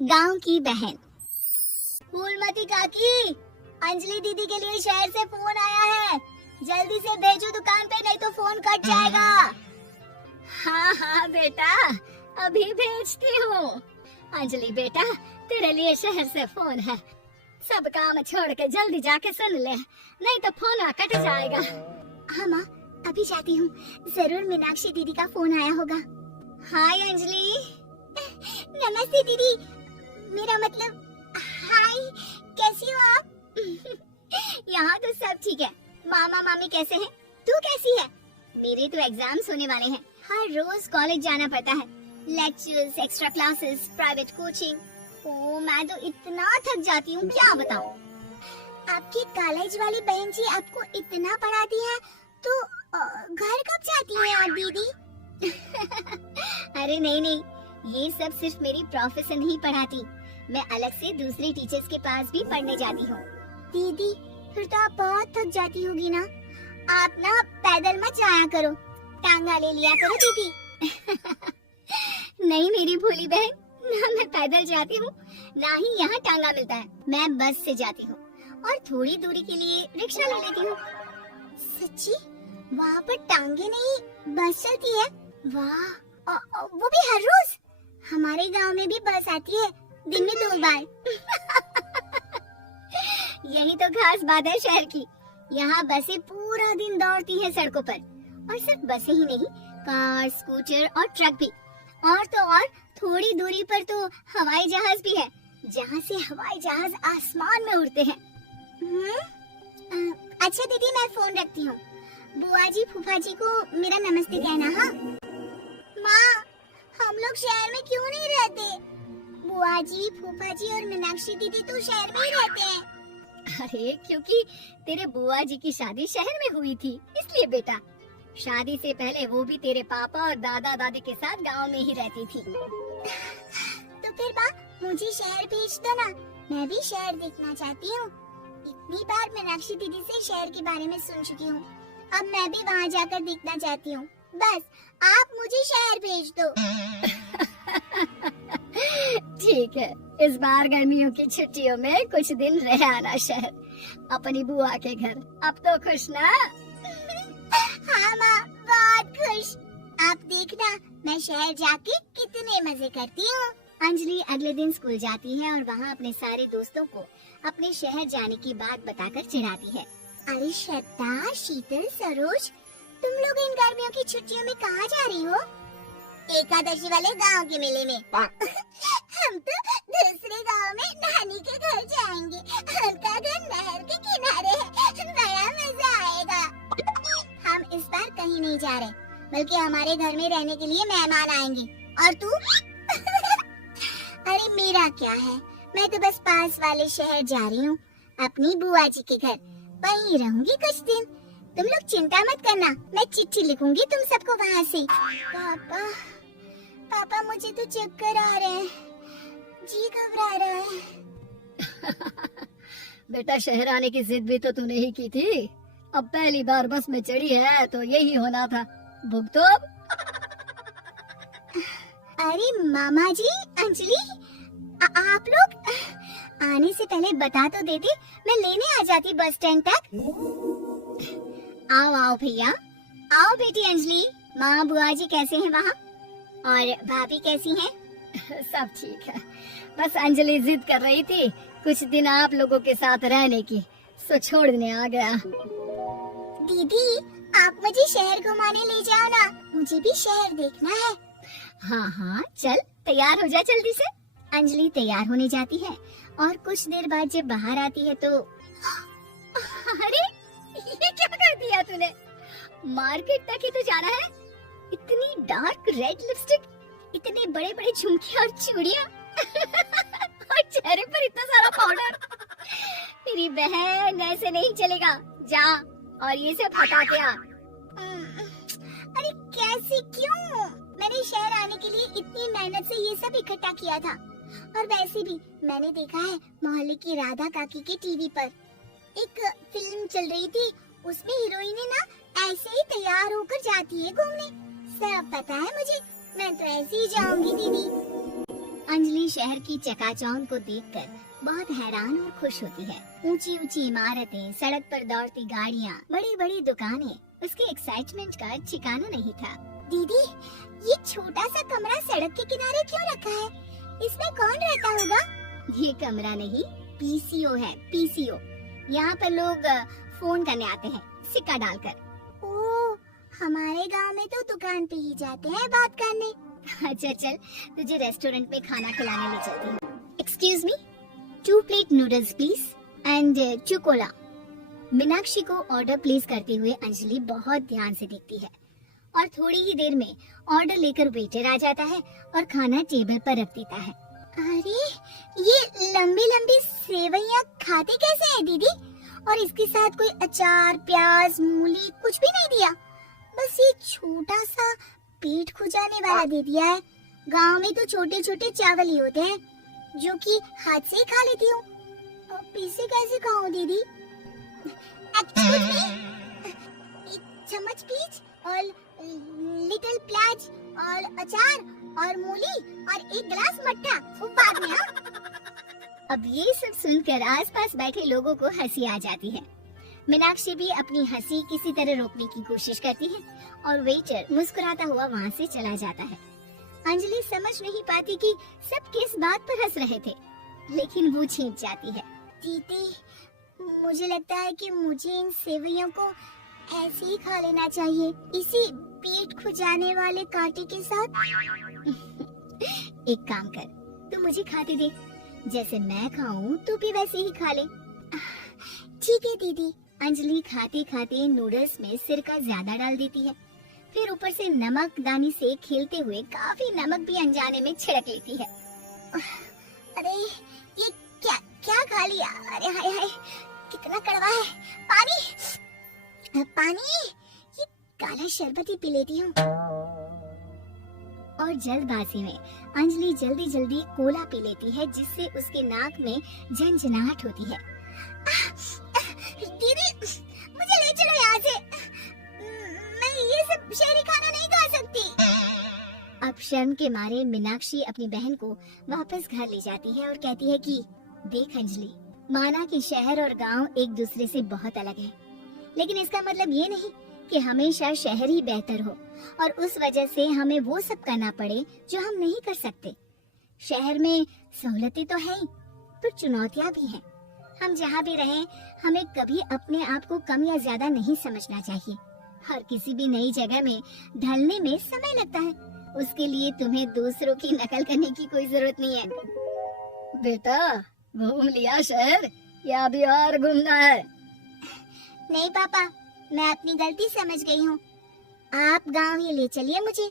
गांव की बहन। फूलमती काकी, अंजलि दीदी के लिए शहर से फोन आया है, जल्दी से भेजो दुकान पे, नहीं तो फोन कट जाएगा। हाँ हाँ बेटा, अभी भेजती हूँ। अंजलि बेटा, तेरे लिए शहर से फोन है, सब काम छोड़ के जल्दी जाके सुन ले, नहीं तो फोन कट जाएगा। हाँ माँ, अभी जाती हूँ, जरूर मीनाक्षी दीदी का फोन आया होगा। हाय अंजलि। नमस्ते दीदी, मेरा मतलब हाय, कैसी हो आप? यहाँ तो सब ठीक है, मामा मामी कैसे हैं? तू कैसी है? मेरे तो एग्जाम्स होने वाले हैं, हर रोज कॉलेज जाना पड़ता है, lectures, extra classes, private coaching. ओ मैं तो इतना थक जाती हूँ, क्या बताऊँ। आपकी कॉलेज वाली बहन जी आपको इतना पढ़ाती है, तो घर कब जाती हैं आप दीदी? अरे नहीं नहीं, ये सब सिर्फ मेरी प्रोफेशन ही पढ़ाती, मैं अलग से दूसरी टीचर्स के पास भी पढ़ने जाती हूँ। दीदी फिर तो आप बहुत थक जाती होगी ना, आप ना पैदल मत जाया करो, टांगा ले लिया करो दीदी। नहीं मेरी भोली बहन, ना मैं पैदल जाती हूँ, ना ही यहाँ टांगा मिलता है, मैं बस से जाती हूँ और थोड़ी दूरी के लिए रिक्शा ले लेती हूँ। सच्ची? वहाँ पर टांगे नहीं बस चलती है? वाह, वो भी हर रोज? हमारे गांव में भी बस आती है, दिन में 2 बार। यही तो खास बात है शहर की, यहाँ बसें पूरा दिन दौड़ती हैं सड़कों पर, और सिर्फ बसें ही नहीं, कार, स्कूटर और ट्रक भी। और तो और थोड़ी दूरी पर तो हवाई जहाज भी है, जहाँ से हवाई जहाज आसमान में उड़ते हैं। अच्छा दीदी, मैं फोन रखती हूँ, बुआ जी फूफा जी को मेरा नमस्ते कहना। हाँ माँ, हम लोग शहर में क्यों नहीं रहते? बुआ जी, फूफा जी और मीनाक्षी दीदी तो शहर में ही रहते हैं। अरे क्योंकि तेरे बुआ जी की शादी शहर में हुई थी, इसलिए बेटा। शादी से पहले वो भी तेरे पापा और दादा दादी के साथ गांव में ही रहती थी। तो फिर माँ, मुझे शहर भेज दो ना, मैं भी शहर देखना चाहती हूँ। इतनी बार मीनाक्षी दीदी से शहर के बारे में सुन चुकी हूँ, अब मैं भी वहाँ जाकर देखना चाहती हूँ। बस आप मुझे शहर भेज दो। ठीक है, इस बार गर्मियों की छुट्टियों में कुछ दिन रह आना शहर, अपनी बुआ के घर। अब तो खुश ना? हाँ माँ, बहुत खुश। आप देखना, मैं शहर जाके कितने मजे करती हूँ। अंजलि अगले दिन स्कूल जाती है और वहाँ अपने सारे दोस्तों को अपने शहर जाने की बात बताकर चिढ़ाती है। अरे श्रद्धा, शीतल, सरोज, तुम लोग इन गर्मियों की छुट्टियों में कहाँ जा रही हो? एकादशी वाले गांव के मेले में। हम तो दूसरे गांव में नानी के घर जाएंगे, उनका घर नहर के किनारे है, बड़ा मजा आएगा। हम इस बार कहीं नहीं जा रहे, बल्कि हमारे घर में रहने के लिए मेहमान आएंगे। और तू? अरे मेरा क्या है, मैं तो बस पास वाले शहर जा रही हूँ, अपनी बुआ जी के घर, वहीं रहूंगी कुछ दिन। तुम लोग चिंता मत करना, मैं चिट्ठी लिखूंगी तुम सबको वहाँ से। पापा मुझे तो चक्कर आ रहे हैं, जी घबरा रहा है। बेटा, शहर आने की जिद भी तो तूने ही की थी, अब पहली बार बस में चढ़ी है तो यही होना था, भुगतो अब। अरे मामा जी, अंजलि, आप लोग आने से पहले बता तो देते, मैं लेने आ जाती बस स्टैंड तक। आओ आओ भैया, आओ बेटी अंजलि। माँ बुआ जी कैसे हैं वहाँ, और भाभी कैसी हैं? सब ठीक है, बस अंजलि जिद कर रही थी कुछ दिन आप लोगों के साथ रहने की, सो छोड़ने आ गया। दीदी, आप मुझे शहर घुमाने ले जाओ ना, मुझे भी शहर देखना है। हाँ हाँ चल, तैयार हो जा जल्दी से। अंजलि तैयार होने जाती है और कुछ देर बाद जब बाहर आती है तो अरे ये क्या कर दिया तूने? मार्केट तक ही तो जाना है, इतनी डार्क रेड लिपस्टिक, इतने बड़े बड़े झुमके और चूड़ियाँ और चेहरे पर इतना सारा पाउडर। मेरी बहन, ऐसे नहीं चलेगा, जा और ये सब हटा के आ। अरे कैसे, क्यों? मैंने शहर आने के लिए इतनी मेहनत से ये सब इकट्ठा किया था, और वैसे भी मैंने देखा है मोहल्ले की राधा काकी के टीवी पर एक फिल्म चल रही थी, उसमें हीरोइनें ना ऐसे ही तैयार होकर जाती है घूमने। सब पता है मुझे, मैं तो ऐसे ही जाऊंगी दीदी। अंजलि शहर की चकाचौंध को देखकर बहुत हैरान और खुश होती है। ऊंची ऊंची इमारतें, सड़क पर दौड़ती गाड़ियाँ, बड़ी बड़ी दुकानें, उसके एक्साइटमेंट का ठिकाना नहीं था। दीदी, ये छोटा सा कमरा सड़क के किनारे क्यों रखा है? इसमें कौन रहता होगा? ये कमरा नहीं, पीसीओ है, पीसीओ। यहाँ पर लोग फोन करने आते हैं, सिक्का डालकर। ओह, हमारे गांव में तो दुकान पे ही जाते हैं बात करने। अच्छा चल, तुझे रेस्टोरेंट में खाना खिलाने ले चलती हूँ। Excuse me, 2 plate noodles please and 2 Cola. Meenakshi को ऑर्डर प्लेस करते हुए अंजलि बहुत ध्यान से देखती है और थोड़ी ही देर में ऑर्डर लेकर वेटर आ जाता है और खाना टेबल पर रख देता है। अरे, ये लंबी लंबी सेवइयाँ खाते कैसे हैं दीदी? और इसके साथ कोई अचार, प्याज, मूली कुछ भी नहीं दिया, बस ये छोटा सा पेट खुजाने वाला दे दिया है। गांव में तो छोटे छोटे चावल ही होते हैं जो कि हाथ से ही खा लेती हूँ। अब इसे कैसे खाऊं दीदी? एक्सक्यूज मी, चम्मच प्लीज और लिटिल प्याज और अचार और मूली और 1 गिलास मट्ठा बाद में। हाँ? अब ये सब सुनकर आसपास बैठे लोगों को हंसी आ जाती है। मीनाक्षी भी अपनी हंसी किसी तरह रोकने की कोशिश करती है और वेटर मुस्कुराता हुआ वहाँ से चला जाता है। अंजलि समझ नहीं पाती कि सब किस बात पर हंस रहे थे, लेकिन वो छींक जाती है। दीदी, मुझे लगता है कि मुझे इन सेवइयों को ऐसे ही खा लेना चाहिए, इसी पेट खुजाने वाले कांटे के साथ। एक काम कर, तू मुझे खाते दे, जैसे मैं खाऊं तू भी वैसे ही खा ले। ठीक है दीदी। अंजलि खाते खाते नूडल्स में सिरका ज्यादा डाल देती है, फिर ऊपर से नमक दानी से खेलते हुए काफी नमक भी अनजाने में छिड़क लेती है। अरे ये क्या क्या खा लिया? अरे हाय हाय, कितना कड़वा है। पानी पानी, ये काला शरबत ही पी लेती हूँ। और जल्दबाजी में अंजलि जल्दी जल्दी कोला पी लेती है, जिससे उसके नाक में झनझनाहट होती है। दीदी, मुझे ले चलो यहाँ से, मैं ये सब शहरी खाना नहीं खा सकती। अब शर्म के मारे मीनाक्षी अपनी बहन को वापस घर ले जाती है और कहती है कि देख अंजलि, माना कि शहर और गांव एक दूसरे से बहुत अलग है, लेकिन इसका मतलब ये नहीं कि हमेशा शहर ही बेहतर हो और उस वजह से हमें वो सब करना पड़े जो हम नहीं कर सकते। शहर में सहूलतें तो है ही, पर चुनौतियाँ भी हैं। हम जहाँ भी रहें, हमें कभी अपने आप को कम या ज्यादा नहीं समझना चाहिए। हर किसी भी नई जगह में ढलने में समय लगता है, उसके लिए तुम्हें दूसरों की नकल करने की कोई जरूरत नहीं है। बेटा, घूम लिया शहर या अभी और घूमना है? नहीं पापा, मैं अपनी गलती समझ गई हूँ। आप गांव ही ले चलिए मुझे।